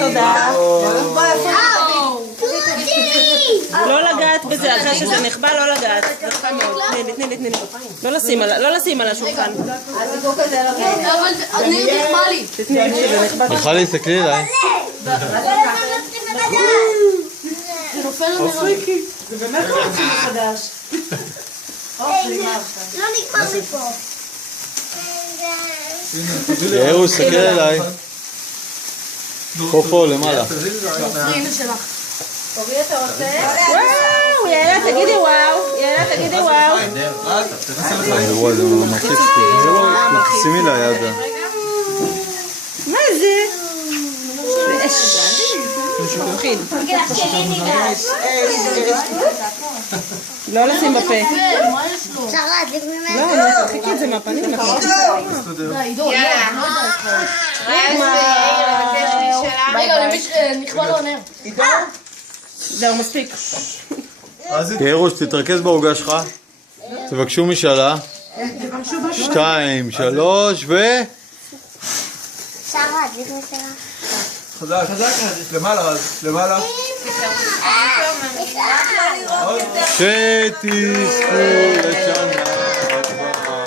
תודה. לא לגעת בזה, אחרי שזה נחבא, לא לגעת. תני. לא לשים על השולחן. אבל אני נחבא לי. נחבא לי, תסתכלי אליי. זה נופל לנו. זה באמת לא רוצים מחדש. לא נגמר מפה. יאירו, תסתכל אליי. פה למעלה. הנה שלך. אורי, אתה רוצה? וואו, יאללה, תגידי וואו. וואי, זה מלחיץ אותי. שימי לה יד. מה זה? מפחיד. לא לשים בפה. מה יש לו? אפשר להדליק ממנו? לא, תרחיקי את זה מהפנים. רגע, נכבה לו נר. זהו, מספיק. יאירו, תתרכז בעוגה שלך. תבקשו משאלה. 2, 3 ו... אפשר להדליק משלה? חזק, למעלה. שתזכו לשנה הבאה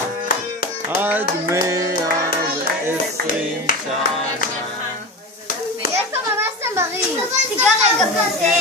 עד 120 שנה. יש פה ממש סמרים. תיגע רגע כזה.